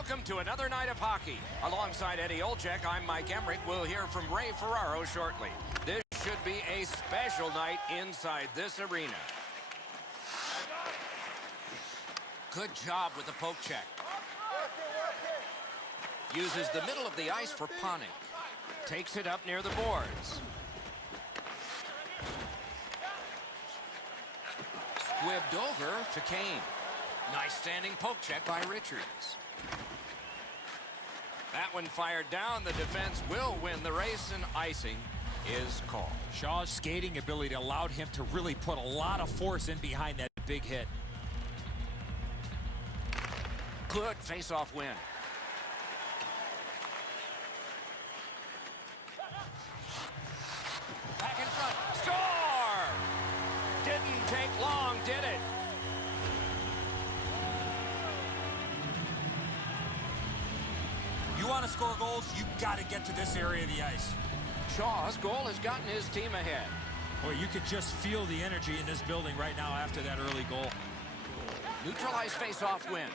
welcome to another night of hockey. Alongside Eddie Olczyk, I'm Mike Emmerich. We'll hear from Ray Ferraro shortly. This should be a special night inside this arena. Good job with the poke check. Uses the middle of the ice for Panik. Takes it up near the boards. Squibbed over to Kane. Nice standing poke check by Richards. That one fired down. The defense will win the race, and icing is called. Shaw's skating ability allowed him to really put a lot of force in behind that big hit. Good face-off win. Back in front. Score! Didn't take long, did it? You want to score goals, you've got to get to this area of the ice. Shaw's goal has gotten his team ahead. Boy, you could just feel the energy in this building right now after that early goal. Neutralized face-off win.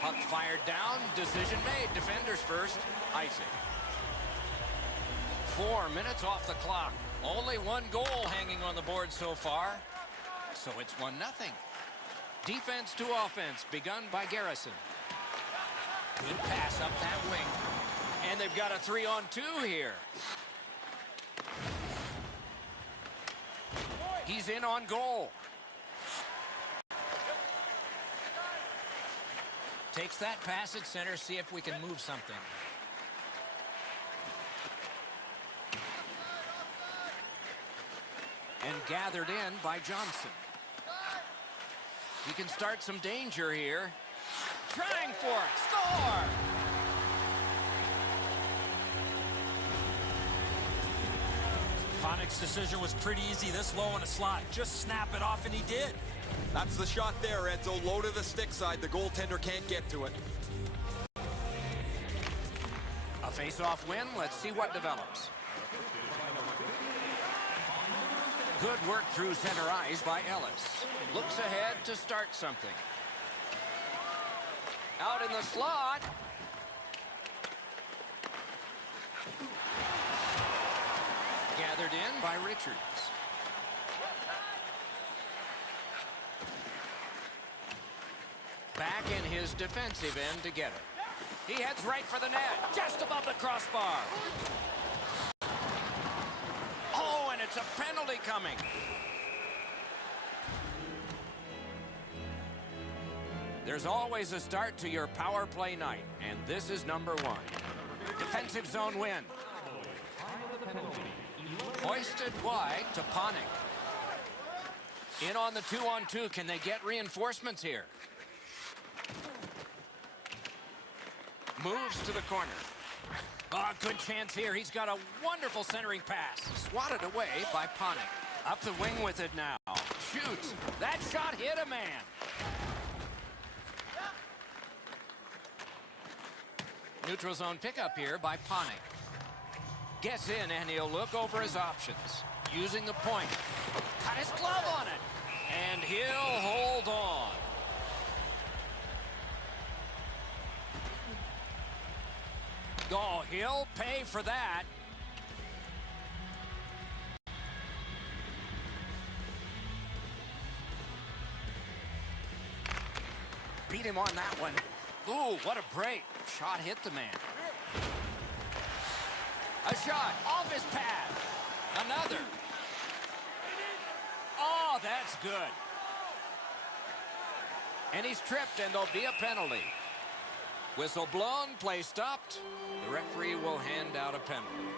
Puck fired down. Decision made. Defenders first. Icing. 4 minutes off the clock. Only one goal hanging on the board so far. So it's 1-0. Defense to offense begun by Garrison. Good pass up that wing. And they've got a 3-on-2 here. He's in on goal. Takes that pass at center, see if we can move something. And gathered in by Johnson. He can start some danger here. Trying for it. Score! Panik's decision was pretty easy this low in a slot. Just snap it off, and he did. That's the shot there, Edzo. Low to the stick side. The goaltender can't get to it. A face-off win. Let's see what develops. Good work through center ice by Ellis. Looks ahead to start something. Out in the slot. Gathered in by Richards. Back in his defensive end to get it. He heads right for the net, just above the crossbar. Oh, and it's a penalty coming. There's always a start to your power play night, and this is number 1. Defensive zone win. Hoisted wide to Panik. In on the 2-on-2. Can they get reinforcements here? Moves to the corner. Oh, good chance here. He's got a wonderful centering pass. Swatted away by Panik. Up the wing with it now. Shoots. That shot hit a man. Neutral zone pickup here by Panik. Gets in, and he'll look over his options. Using the point. Got his glove on it. And he'll hold on. Oh, he'll pay for that. Beat him on that one. Ooh, what a break. Shot hit the man. A shot off his pad. Another. Oh, that's good. And he's tripped, and there'll be a penalty. Whistle blown, play stopped. The referee will hand out a penalty.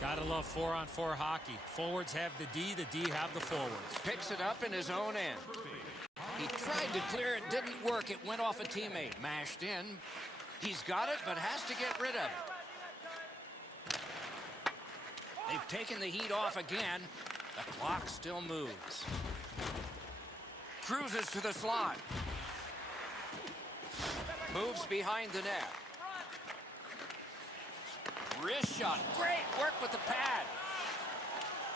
Gotta love 4-on-4 hockey. Forwards have the D have the forwards. Picks it up in his own end. He tried to clear it, didn't work. It went off a teammate. Mashed in. He's got it, but has to get rid of it. They've taken the heat off again. The clock still moves. Cruises to the slot. Moves behind the net. Wrist shot. Great work with the pad.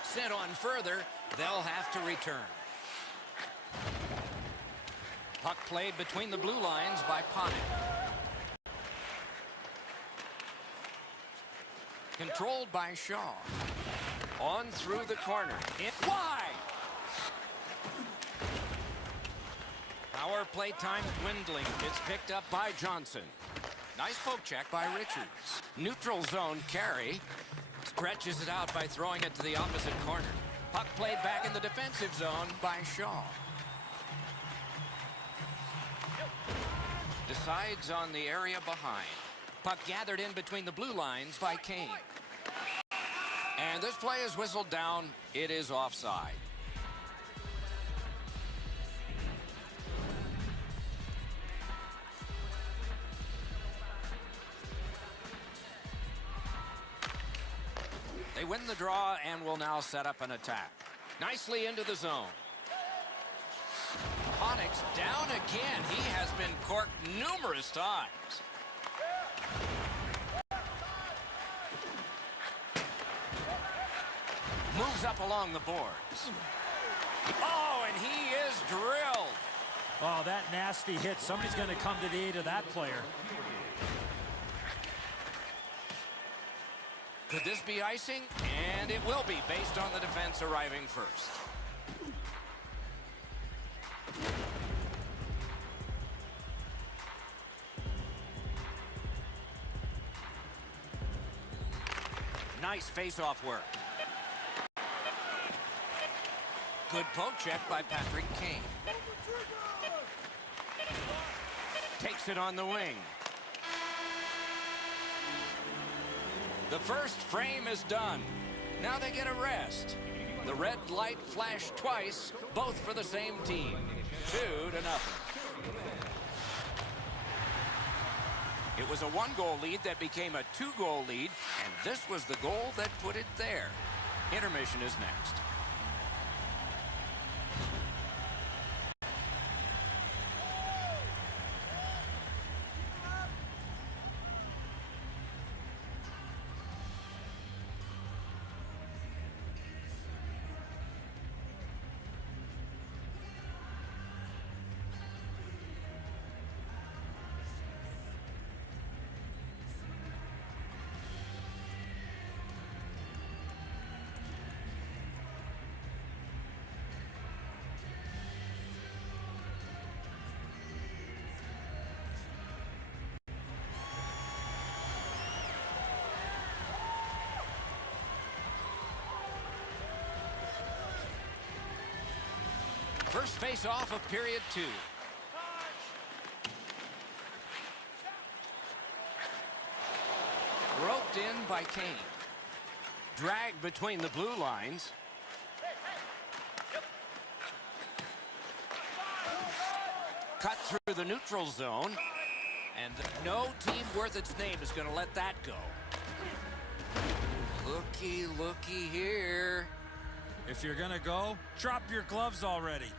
Sent on further. They'll have to return. Puck played between the blue lines by Ponick. Controlled by Shaw. On through the corner. It wide. Power play time dwindling. It's picked up by Johnson. Nice poke check by Richards. Neutral zone carry. Stretches it out by throwing it to the opposite corner. Puck played back in the defensive zone by Shaw. Decides on the area behind. Puck gathered in between the blue lines by Kane. And this play is whistled down. It is offside. They win the draw and will now set up an attack. Nicely into the zone. Ponick's down again. He has been corked numerous times. Moves up along the boards. Oh, and he is drilled. Oh, that nasty hit. Somebody's going to come to the aid of that player. Could this be icing? And it will be, based on the defense arriving first. Nice face-off work. Good poke check by Patrick Kane. Takes it on the wing. The first frame is done. Now they get a rest. The red light flashed twice, both for the same team. 2-0. It was a 1-goal lead that became a 2-goal lead, and this was the goal that put it there. Intermission is next. First face-off of period 2. Roped in by Kane. Dragged between the blue lines. Cut through the neutral zone. And no team worth its name is going to let that go. Looky, looky here. If you're going to go, drop your gloves already.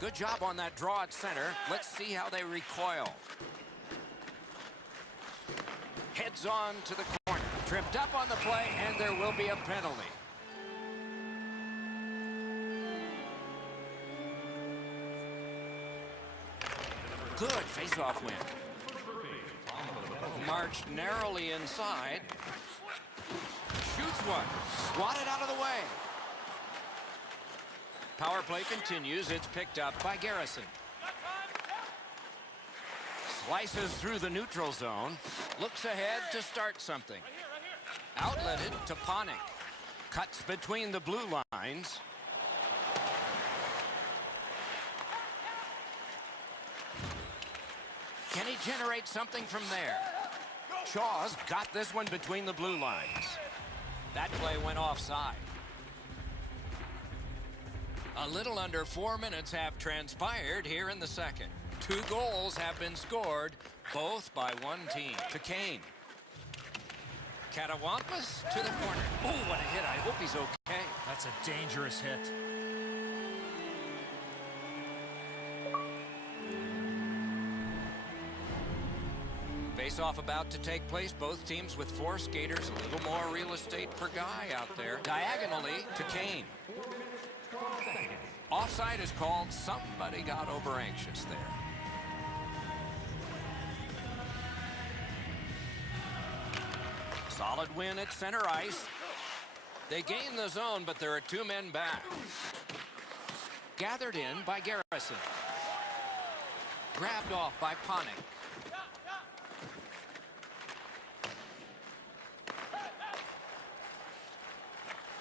Good job on that draw at center. Let's see how they recoil. Heads on to the corner. Tripped up on the play, and there will be a penalty. Good face-off win. Marched narrowly inside. Shoots one. Swatted out of the way. Power play continues. It's picked up by Garrison. Slices through the neutral zone. Looks ahead to start something. Outletted to Ponick. Cuts between the blue lines. Can he generate something from there? Shaw's got this one between the blue lines. That play went offside. A little under 4 minutes have transpired here in the second. 2 goals have been scored, both by one team. To Kane. Catawampus to the corner. Oh, what a hit. I hope he's okay. That's a dangerous hit. face-off about to take place. Both teams with 4 skaters, a little more real estate per guy out there. Diagonally to Kane. Offside is called. Somebody got over anxious there. Solid win at center ice. They gain the zone, but there are 2 men back. Gathered in by Garrison. Grabbed off by Ponick.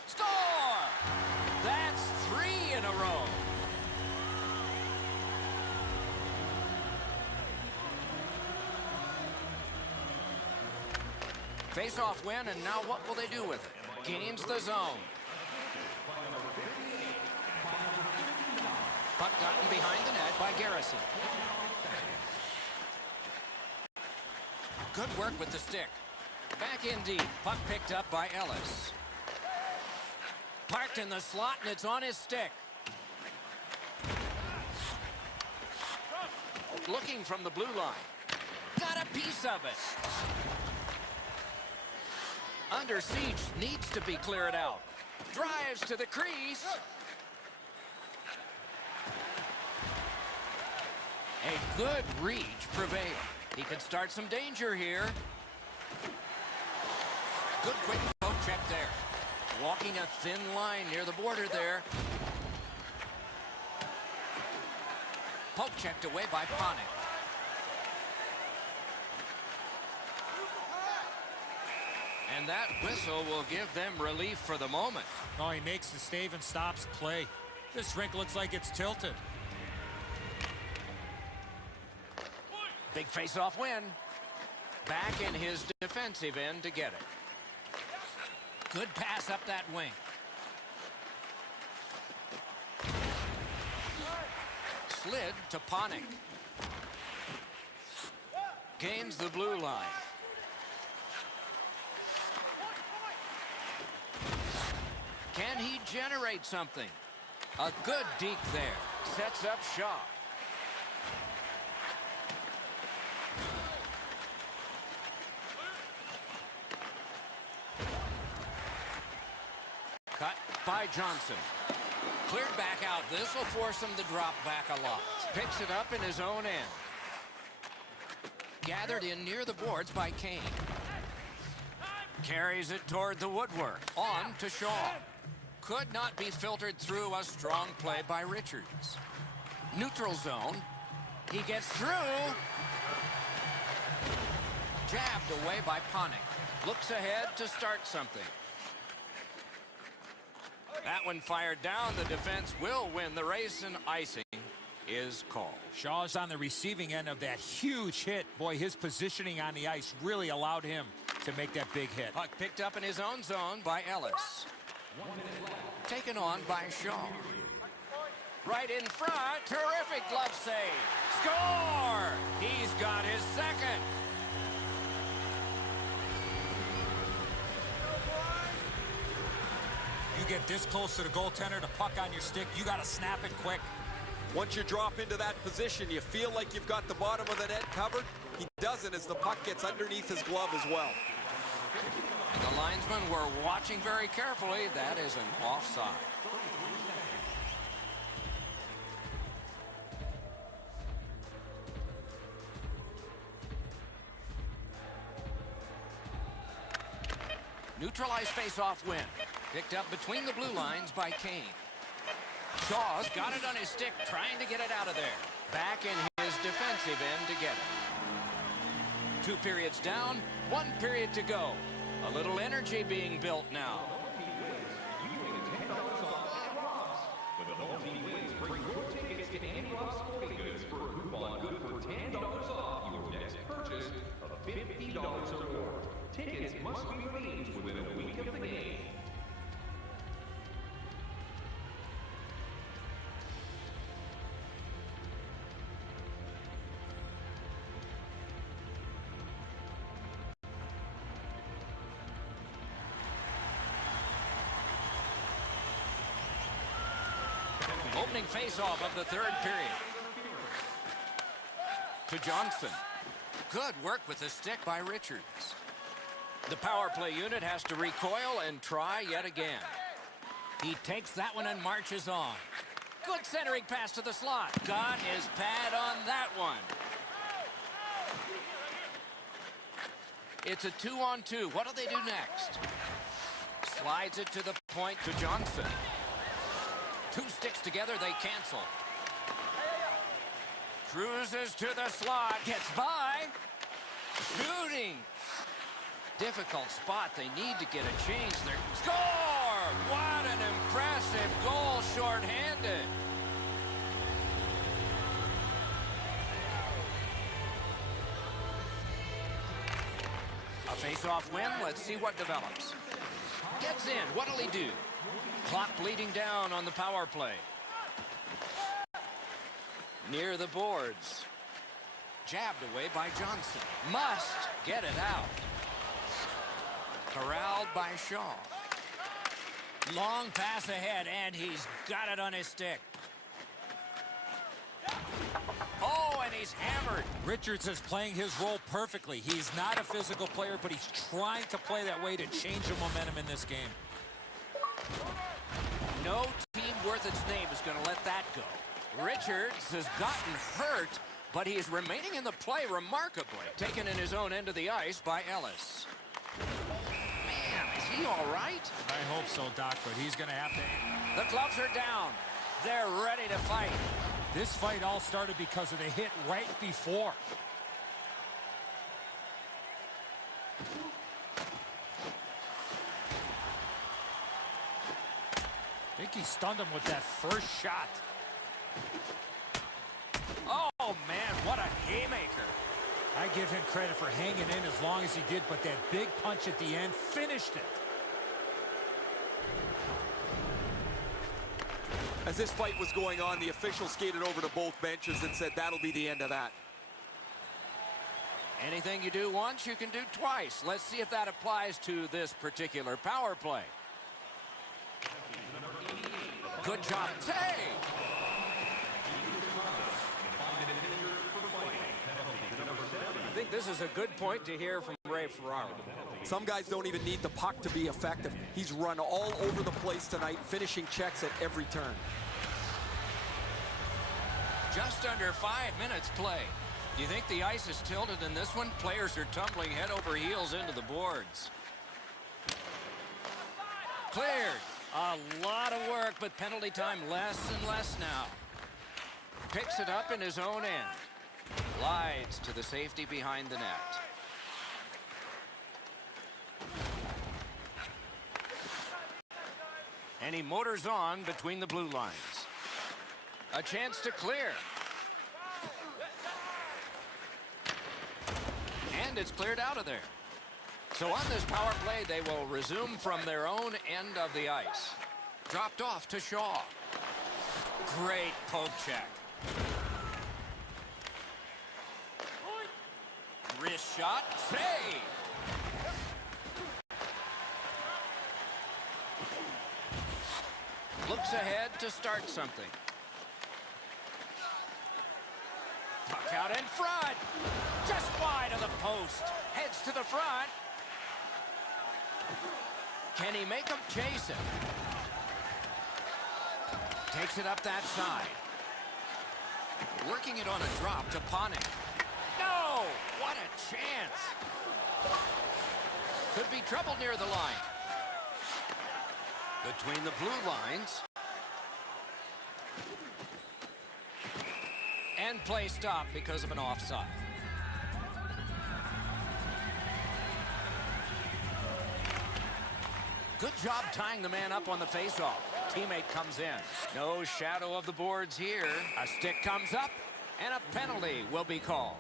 Score! That's 3 in a row. Face-off win, and now what will they do with it? Gains the zone. Puck gotten behind the net by Garrison. Good work with the stick. Back in deep. Puck picked up by Ellis. Parked in the slot, and it's on his stick. Looking from the blue line. Got a piece of it. Under siege, needs to be cleared out. Drives to the crease. A good reach prevailed. He could start some danger here. Good quick poke check there. Walking a thin line near the border there. Poke checked away by Ponick. And that whistle will give them relief for the moment. Oh, he makes the save and stops play. This rink looks like it's tilted. Big face-off win. Back in his defensive end to get it. Good pass up that wing. Slid to Ponick. Gains the blue line. Can he generate something? A good deke there. Sets up shot. Cut by Johnson. Cleared back out. This will force him to drop back a lot. Picks it up in his own end. Gathered in near the boards by Kane. Carries it toward the woodwork. On to Shaw. Could not be filtered through. A strong play by Richards. Neutral zone. He gets through. Jabbed away by Ponick. Looks ahead to start something. That one fired down. The defense will win the race, and icing is called. Shaw's on the receiving end of that huge hit. Boy, his positioning on the ice really allowed him to make that big hit. Puck picked up in his own zone by Ellis. Taken on by Shaw. Right in front. Terrific glove save. Score! He's got his second. You get this close to the goaltender, the puck on your stick, you got to snap it quick. Once you drop into that position, you feel like you've got the bottom of the net covered. He doesn't as the puck gets underneath his glove as well. And the linesmen were watching very carefully. That is an offside. Neutralized face-off win. Picked up between the blue lines by Kane. Shaw's got it on his stick, trying to get it out of there. Back in his defensive end to get it. 2 periods down, 1 period to go. A little energy being built now. Tickets must be redeemed within a week of the game. Opening face-off of the 3rd period. To Johnson. Good work with the stick by Richards. The power play unit has to recoil and try yet again. He takes that one and marches on. Good centering pass to the slot. Got his pad on that one. It's a 2-on-2. What do they do next? Slides it to the point to Johnson. Two sticks together, they cancel. Cruises to the slot. Gets by. Shooting. Difficult spot. They need to get a change there. Score! What an impressive goal, shorthanded. A face-off win. Let's see what develops. Gets in. What'll he do? Clock bleeding down on the power play. Near the boards. Jabbed away by Johnson. Must get it out. Corralled by Shaw. Long pass ahead, and he's got it on his stick. Oh, and he's hammered. Richards is playing his role perfectly. He's not a physical player, but he's trying to play that way to change the momentum in this game. No team worth its name is going to let that go. Richards has gotten hurt, but he is remaining in the play remarkably. Taken in his own end of the ice by Ellis. Man, is he all right? I hope so, Doc, but he's going to have to... The gloves are down. They're ready to fight. This fight all started because of the hit right before. I think he stunned him with that first shot. Oh, man, what a haymaker. I give him credit for hanging in as long as he did, but that big punch at the end finished it. As this fight was going on, the official skated over to both benches and said that'll be the end of that. Anything you do once, you can do twice. Let's see if that applies to this particular power play. Good job. Hey! I think this is a good point to hear from Ray Ferraro. Some guys don't even need the puck to be effective. He's run all over the place tonight, finishing checks at every turn. Just under 5 minutes play. Do you think the ice is tilted in this one? Players are tumbling head over heels into the boards. Cleared. A lot of work, but penalty time less and less now. Picks it up in his own end. Glides to the safety behind the net. And he motors on between the blue lines. A chance to clear. And it's cleared out of there. So on this power play, they will resume from their own end of the ice. Dropped off to Shaw. Great poke check. Wrist shot. Save. Looks ahead to start something. Puck out in front. Just wide of the post. Heads to the front. Can he make him chase it? Takes it up that side. Working it on a drop to Panik. No! What a chance! Could be trouble near the line. Between the blue lines. And play stopped because of an offside. Good job tying the man up on the faceoff. Teammate comes in. No shadow of the boards here. A stick comes up, and a penalty will be called.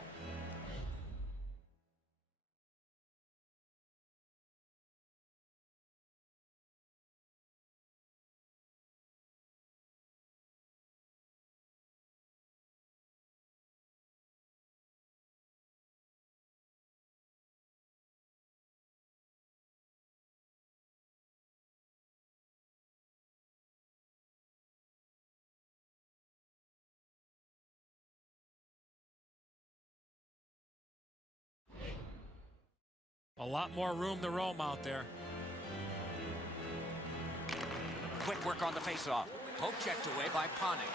A lot more room to roam out there. Quick work on the faceoff. Poke checked away by Panik.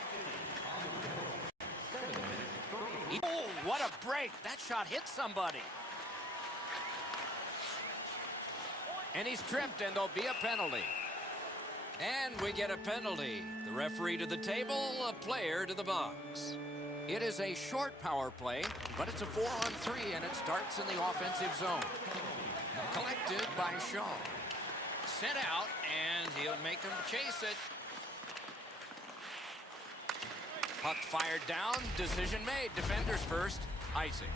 Oh, what a break. That shot hit somebody. And he's tripped, and there'll be a penalty. And we get a penalty. The referee to the table, a player to the box. It is a short power play, but it's a 4-on-3, and it starts in the offensive zone. Collected by Shaw. Sent out, and he'll make them chase it. Puck fired down, decision made. Defenders first, icing.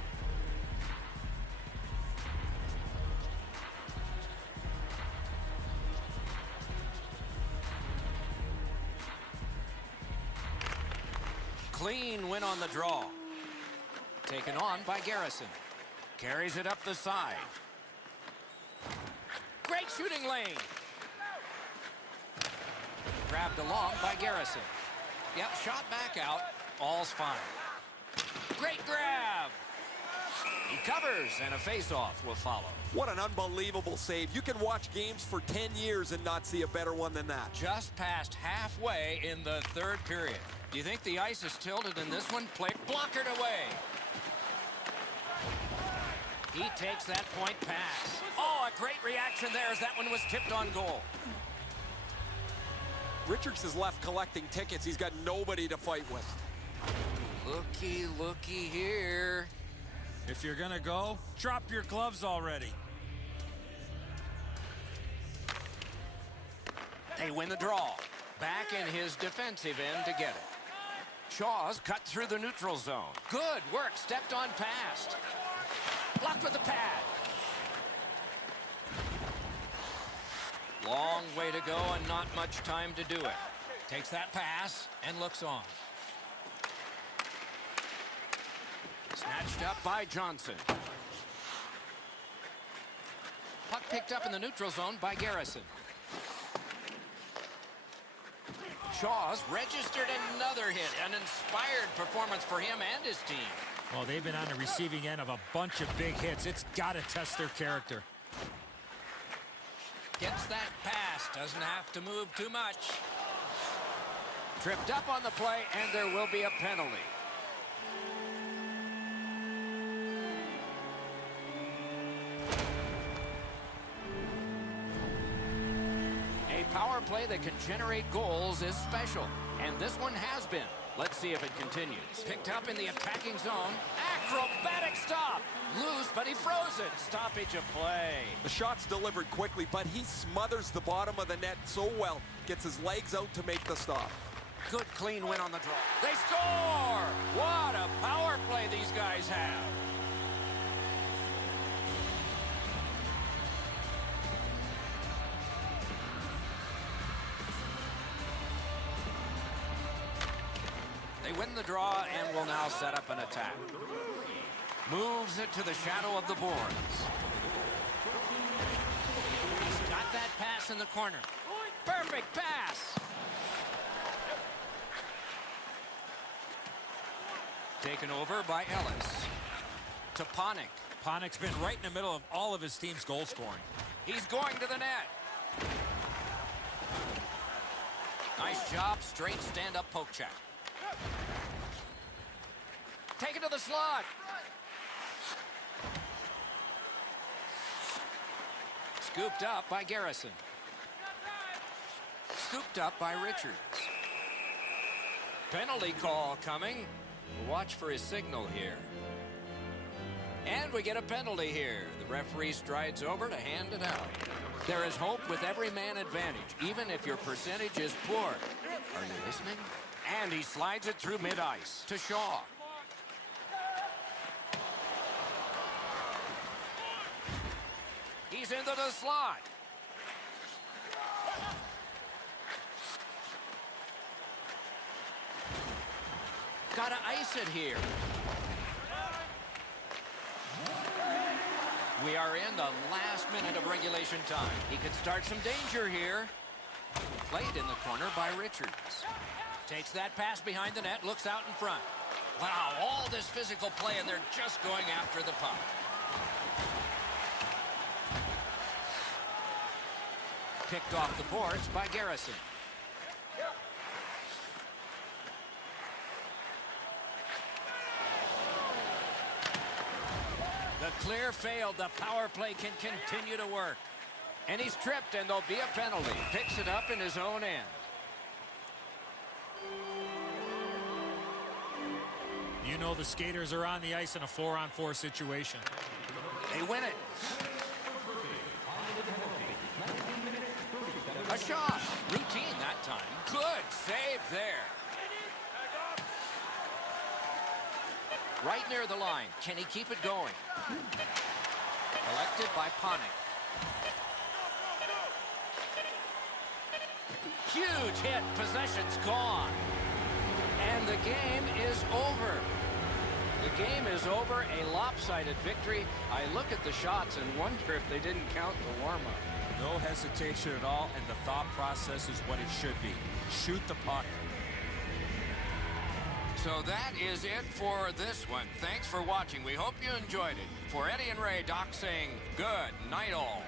Clean win on the draw. Taken on by Garrison. Carries it up the side. Great shooting lane. Grabbed along by Garrison. Yep, shot back out. All's fine. Great grab. He covers, and a face-off will follow. What an unbelievable save. You can watch games for 10 years and not see a better one than that. Just past halfway in the third period. Do you think the ice is tilted in this one? Play blockered away. He takes that point pass. Oh, a great reaction there as that one was tipped on goal. Richards is left collecting tickets. He's got nobody to fight with. Looky, looky here. If you're gonna go, drop your gloves already. They win the draw. Back in his defensive end to get it. Shaw's cut through the neutral zone. Good work, stepped on past. Blocked with the pad. Long way to go and not much time to do it. Takes that pass and looks on. Snatched up by Johnson. Puck picked up in the neutral zone by Garrison. Shaw's registered another hit. An inspired performance for him and his team. Well, they've been on the receiving end of a bunch of big hits. It's got to test their character. Gets that pass. Doesn't have to move too much. Tripped up on the play, and there will be a penalty. A power play that can generate goals is special, and this one has been. Let's see if it continues. Picked up in the attacking zone. Acrobatic stop. Loose, but he froze it. Stoppage of play. The shot's delivered quickly, but he smothers the bottom of the net so well. Gets his legs out to make the stop. Good clean win on the draw. They score! What a power play these guys have. They win the draw and will now set up an attack. Moves it to the shadow of the boards. He's got that pass in the corner. Perfect pass. Taken over by Ellis. To Panik. Panik's been right in the middle of all of his team's goal scoring. He's going to the net. Nice job. Straight stand-up poke check. Take it to the slot. Scooped up by Garrison. Scooped up by Richards. Penalty call coming. Watch for his signal here. And we get a penalty here. The referee strides over to hand it out. There is hope with every man advantage, even if your percentage is poor. Are you listening? And he slides it through mid-ice to Shaw. He's into the slot. Gotta ice it here. We are in the last minute of regulation time. He could start some danger here. Played in the corner by Richards. Takes that pass behind the net, looks out in front. Wow, all this physical play, and they're just going after the puck. Picked off the boards by Garrison. The clear failed. The power play can continue to work. And he's tripped, and there'll be a penalty. Picks it up in his own end. You know the skaters are on the ice in a 4-on-4 situation. They win it. A shot. Routine that time. Good save there. Right near the line. Can he keep it going? Collected by Panik. Huge hit. Possession's gone. And the game is over. The game is over. A lopsided victory. I look at the shots and wonder if they didn't count the warm-up. No hesitation at all, and the thought process is what it should be. Shoot the puck. So that is it for this one. Thanks for watching. We hope you enjoyed it. For Eddie and Ray, Doc saying good night all.